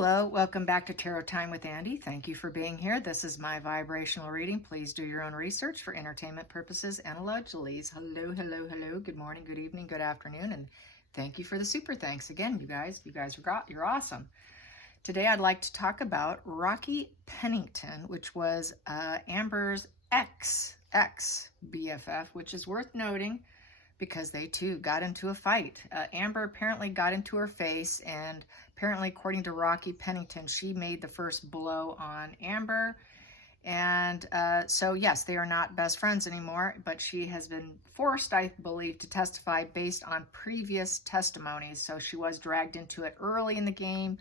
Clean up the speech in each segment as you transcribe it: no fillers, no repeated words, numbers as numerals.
Hello, welcome back to Tarot Time with Andy. Thank you for being here. This is my vibrational reading. Please do your own research for entertainment purposes and allegedly. Hello, hello, hello. Good morning, good evening, good afternoon, and thank you for the super thanks again, you guys. You're awesome. Today I'd like to talk about Rocky Pennington, which was Amber's ex-BFF, which is worth noting because they too got into a fight. Amber apparently got into her face, and apparently, according to Rocky Pennington, she made the first blow on Amber. And so, yes, they are not best friends anymore, but she has been forced, I believe, to testify based on previous testimonies. So she was dragged into it early in the game,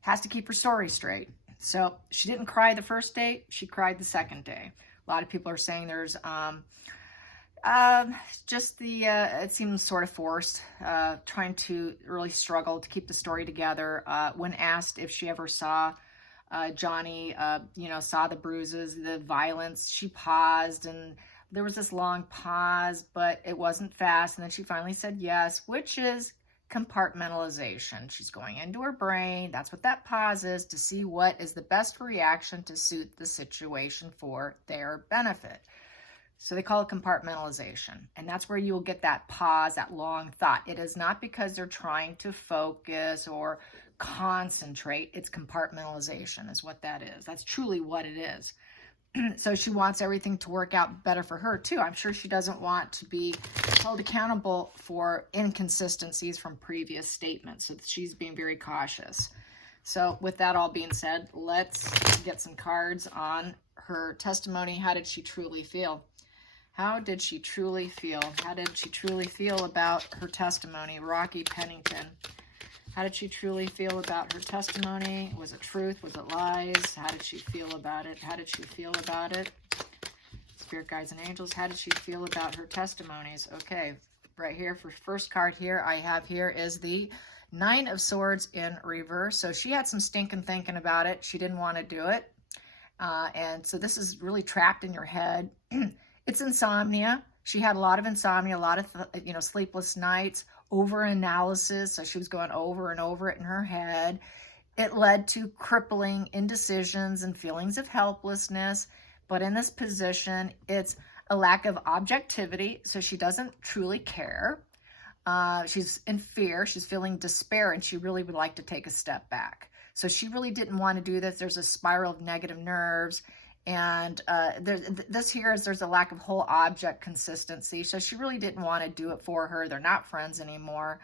has to keep her story straight. So she didn't cry the first day, she cried the second day. A lot of people are saying there's it seems sort of forced, trying to really struggle to keep the story together. When asked if she ever saw Johnny, saw the bruises, the violence, she paused, and there was this long pause, but it wasn't fast. And then she finally said yes, which is compartmentalization. She's going into her brain. That's what that pause is, to see what is the best reaction to suit the situation for their benefit. So they call it compartmentalization. And that's where you will get that pause, that long thought. It is not because they're trying to focus or concentrate. It's compartmentalization is what that is. That's truly what it is. So she wants everything to work out better for her too. I'm sure she doesn't want to be held accountable for inconsistencies from previous statements. So she's being very cautious. So with that all being said, let's get some cards on her testimony. How did she truly feel? How did she truly feel? How did she truly feel about her testimony? Rocky Pennington. How did she truly feel about her testimony? Was it truth? Was it lies? How did she feel about it? How did she feel about it? Spirit guides and angels, how did she feel about her testimonies? Okay, right here for first card here, I have here is the Nine of Swords in reverse. So she had some stinking thinking about it. She didn't want to do it. And so this is really trapped in your head. It's insomnia. She had a lot of insomnia, a lot of, sleepless nights, over-analysis. So she was going over and over it in her head. It led to crippling indecisions and feelings of helplessness. But in this position, it's a lack of objectivity. So she doesn't truly care. She's in fear. She's feeling despair, and she really would like to take a step back. So she really didn't want to do this. There's a spiral of negative nerves. And there's a lack of whole object consistency. So she really didn't want to do it for her. They're not friends anymore.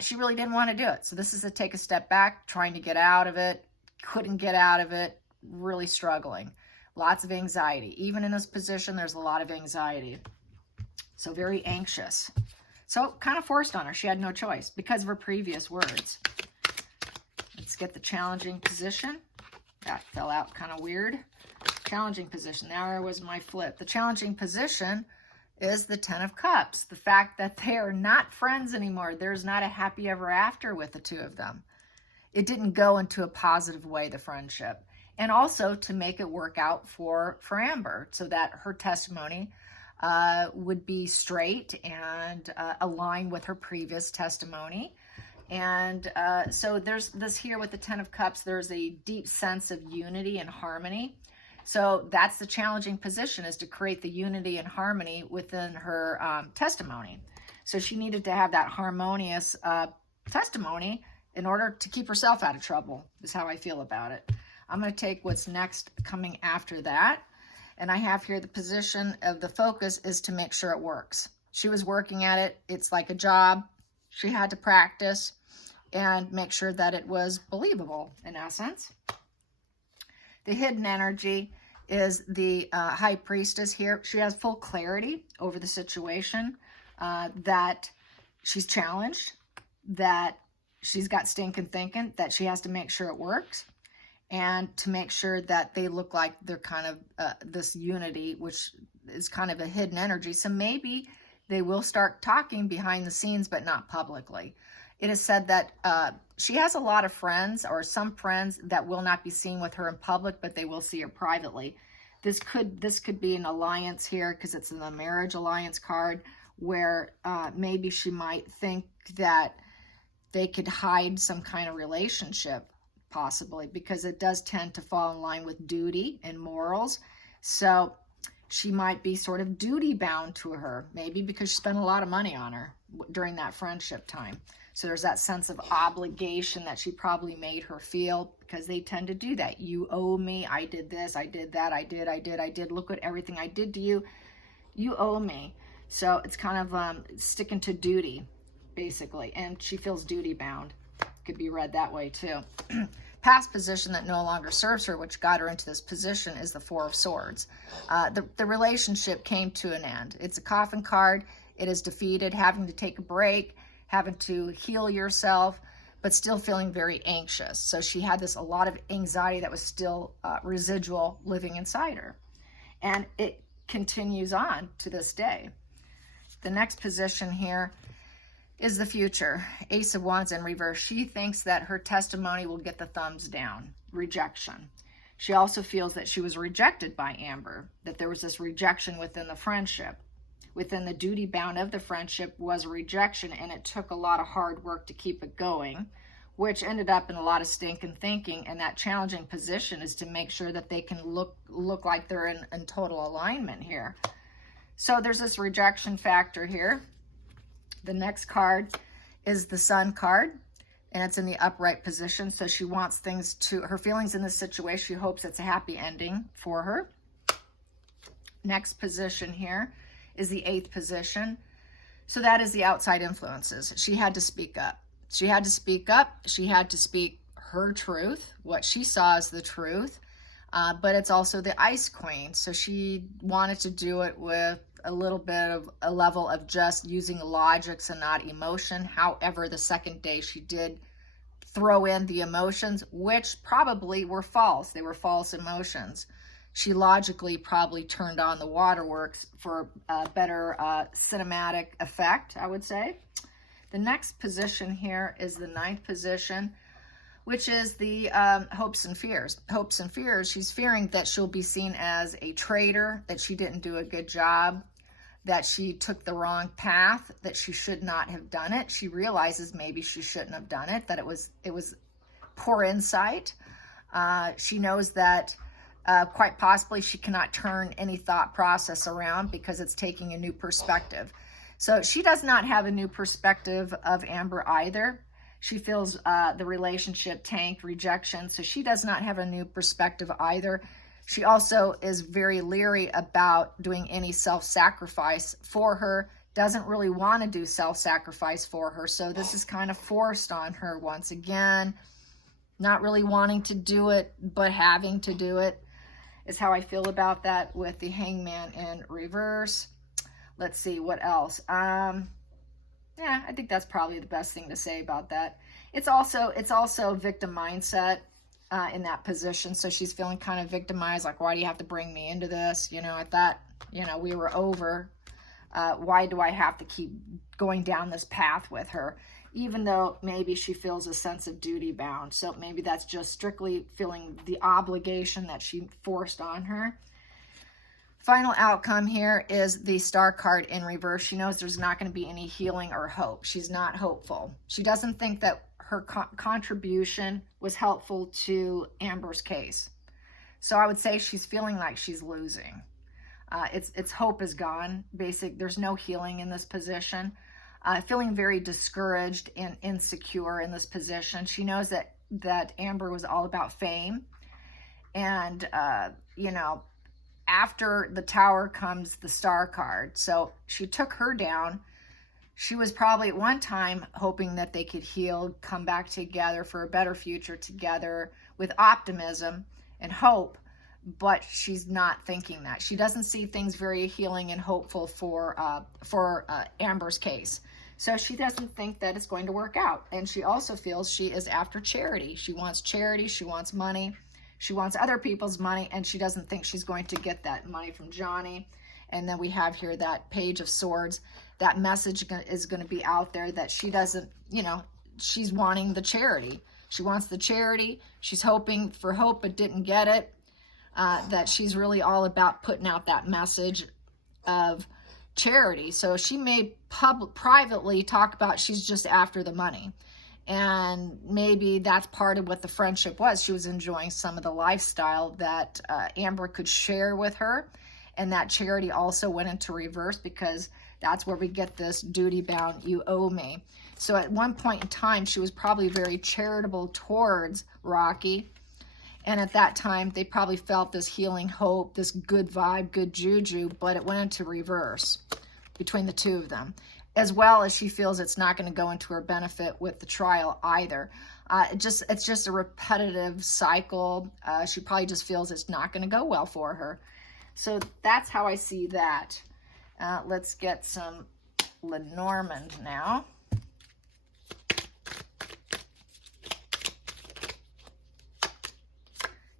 She really didn't want to do it. So this is a take a step back, trying to get out of it. Couldn't get out of it. Really struggling. Lots of anxiety. Even in this position, there's a lot of anxiety. So very anxious. So kind of forced on her. She had no choice because of her previous words. Let's get the challenging position. That fell out kind of weird. Challenging position. There was my flip. The challenging position is the Ten of Cups. The fact that they are not friends anymore. There's not a happy ever after with the two of them. It didn't go into a positive way, the friendship. And also to make it work out for Amber so that her testimony would be straight and align with her previous testimony. And so there's this here with the Ten of Cups, there's a deep sense of unity and harmony. So that's the challenging position, is to create the unity and harmony within her testimony. So she needed to have that harmonious testimony in order to keep herself out of trouble, is how I feel about it. I'm going to take what's next coming after that. And I have here the position of the focus is to make sure it works. She was working at it. It's like a job. She had to practice and make sure that it was believable, in essence. The hidden energy is the High Priestess here. She has full clarity over the situation, that she's challenged, that she's got stinking thinking, that she has to make sure it works, and to make sure that they look like they're kind of this unity, which is kind of a hidden energy. So maybe they will start talking behind the scenes, but not publicly. It is said that she has a lot of friends, or some friends, that will not be seen with her in public, but they will see her privately. This could be an alliance here, because it's in the marriage alliance card, where maybe she might think that they could hide some kind of relationship possibly, because it does tend to fall in line with duty and morals. So she might be sort of duty bound to her, maybe because she spent a lot of money on her during that friendship time. So there's that sense of obligation that she probably made her feel, because they tend to do that. You owe me. I did this. I did that. I did. Look at everything I did to you. You owe me. So it's kind of sticking to duty, basically. And she feels duty bound. Could be read that way too. Past position that no longer serves her, which got her into this position, is the Four of Swords. The relationship came to an end. It's a coffin card. It is defeated, having to take a break, having to heal yourself, but still feeling very anxious. So she had a lot of anxiety that was still residual living inside her. And it continues on to this day. The next position here is the future. Ace of Wands in reverse. She thinks that her testimony will get the thumbs down. Rejection. She also feels that she was rejected by Amber, that there was this rejection within the friendship. Within the duty bound of the friendship was rejection, and it took a lot of hard work to keep it going, which ended up in a lot of stinking thinking. And that challenging position is to make sure that they can look like they're in total alignment here. So there's this rejection factor here. The next card is the Sun card, and it's in the upright position. So she wants her feelings in this situation. She hopes it's a happy ending for her. Next position here is the 8th position. So that is the outside influences. She had to speak up. She had to speak up. She had to speak her truth, what she saw as the truth. But it's also the Ice Queen. So she wanted to do it with a little bit of a level of just using logics and not emotion. However, the second day she did throw in the emotions, which probably were false. They were false emotions. She logically probably turned on the waterworks for a better cinematic effect, I would say. The next position here is the 9th position, which is the hopes and fears. Hopes and fears, she's fearing that she'll be seen as a traitor, that she didn't do a good job, that she took the wrong path, that she should not have done it. She realizes maybe she shouldn't have done it, that it was poor insight. She knows that quite possibly she cannot turn any thought process around because it's taking a new perspective. So she does not have a new perspective of Amber either. She feels the relationship tank, rejection. So she does not have a new perspective either. She also is very leery about doing any self-sacrifice for her, doesn't really want to do self-sacrifice for her. So this is kind of forced on her once again, not really wanting to do it, but having to do it is how I feel about that with the Hangman in reverse. Let's see what else. Yeah, I think that's probably the best thing to say about that. It's also victim mindset in that position. So she's feeling kind of victimized, like, why do you have to bring me into this? You know, I thought, we were over. Why do I have to keep going down this path with her? Even though maybe she feels a sense of duty bound. So maybe that's just strictly feeling the obligation that she forced on her. Final outcome here is the Star card in reverse. She knows there's not going to be any healing or hope. She's not hopeful. She doesn't think that her contribution was helpful to Amber's case. So I would say she's feeling like she's losing. Its hope is gone. There's no healing in this position. Feeling very discouraged and insecure in this position. She knows that Amber was all about fame. And, after the Tower comes the Star card. So she took her down. She was probably at one time hoping that they could heal, come back together for a better future together with optimism and hope. But she's not thinking that. She doesn't see things very healing and hopeful for Amber's case. So she doesn't think that it's going to work out. And she also feels she is after charity. She wants charity. She wants money. She wants other people's money. And she doesn't think she's going to get that money from Johnny. And then we have here that Page of Swords. That message is going to be out there that she doesn't, she's wanting the charity. She wants the charity. She's hoping for hope but didn't get it. That she's really all about putting out that message of charity. So she may privately talk about she's just after the money. And maybe that's part of what the friendship was. She was enjoying some of the lifestyle that Amber could share with her. And that charity also went into reverse, because that's where we get this duty bound, you owe me. So at one point in time, she was probably very charitable towards Rocky. And at that time, they probably felt this healing hope, this good vibe, good juju, but it went into reverse between the two of them. As well as she feels it's not going to go into her benefit with the trial either. It's just a repetitive cycle. She probably just feels it's not going to go well for her. So that's how I see that. Let's get some Lenormand now.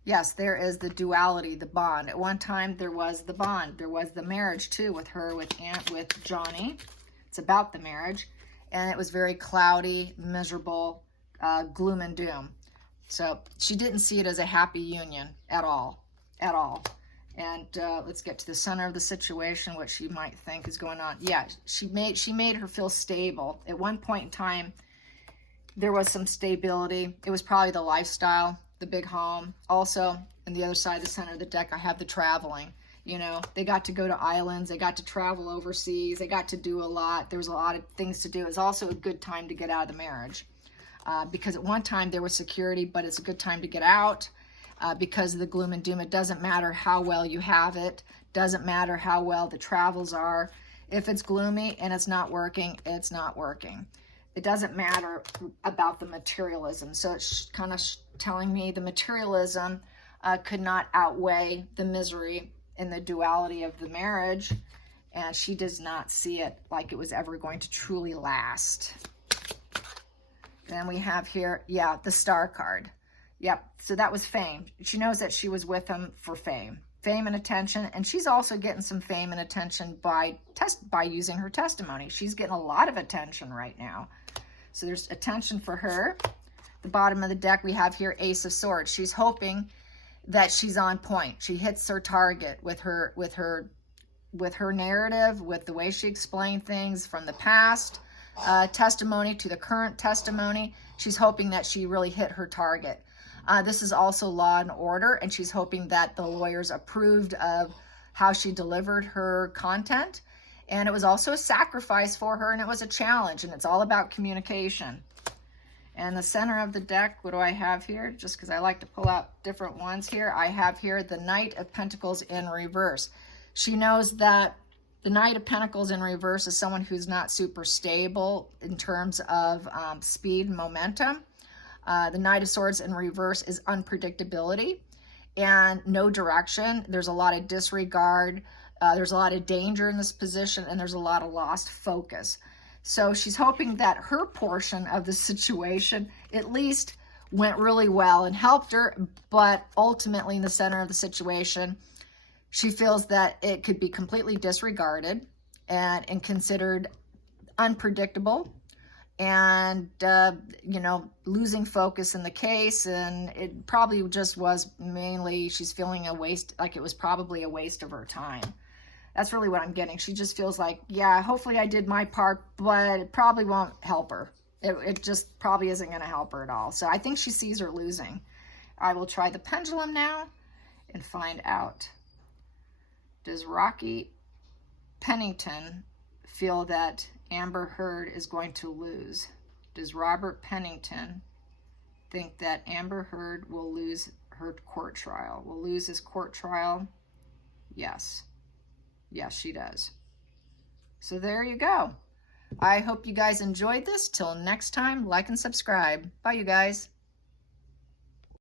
Yes, there is the duality, the bond. At one time, there was the bond. There was the marriage, too, with her, with Johnny. It's about the marriage. And it was very cloudy, miserable, gloom and doom. So she didn't see it as a happy union at all. At all. And let's get to the center of the situation, what she might think is going on. Yeah, she made her feel stable. At one point in time, there was some stability. It was probably the lifestyle, the big home. Also, on the other side of the center of the deck, I have the traveling. You know, they got to go to islands. They got to travel overseas. They got to do a lot. There was a lot of things to do. It was also a good time to get out of the marriage. Because at one time there was security, but it's a good time to get out because of the gloom and doom. It doesn't matter how well you have it. Doesn't matter how well the travels are. If it's gloomy and it's not working, it's not working. It doesn't matter about the materialism. So it's kind of telling me the materialism could not outweigh the misery and the duality of the marriage, and she does not see it like it was ever going to truly last. Then we have here, yeah, the Star card. Yep, so that was fame. She knows that she was with him for fame and attention, and she's also getting some fame and attention by using her testimony. She's getting a lot of attention right now. So there's attention for her. The bottom of the deck, we have here Ace of Swords. She's hoping that she's on point. She hits her target with her narrative, with the way she explained things from the past testimony to the current testimony. She's hoping that she really hit her target. This is also Law and Order, and she's hoping that the lawyers approved of how she delivered her content. And it was also a sacrifice for her, and it was a challenge, and it's all about communication. And the center of the deck, what do I have here? Just because I like to pull out different ones here. I have here the Knight of Pentacles in reverse. She knows that the Knight of Pentacles in reverse is someone who's not super stable in terms of speed and momentum. The Knight of Swords in reverse is unpredictability and no direction. There's a lot of disregard. There's a lot of danger in this position, and there's a lot of lost focus. So she's hoping that her portion of the situation at least went really well and helped her, but ultimately in the center of the situation, she feels that it could be completely disregarded and considered unpredictable and, you know, losing focus in the case. And it probably just was mainly, she's feeling a waste, like it was probably a waste of her time. That's really what I'm getting. She just feels like, yeah, hopefully I did my part, but it probably won't help her. It just probably isn't going to help her at all. So I think she sees her losing. I will try the pendulum now and find out. Does Rocky Pennington feel that Amber Heard is going to lose? Does Robert Pennington think that Amber Heard will lose her court trial? Will lose his court trial? Yes. Yes, she does. So there you go. I hope you guys enjoyed this. Till next time, like and subscribe. Bye, you guys.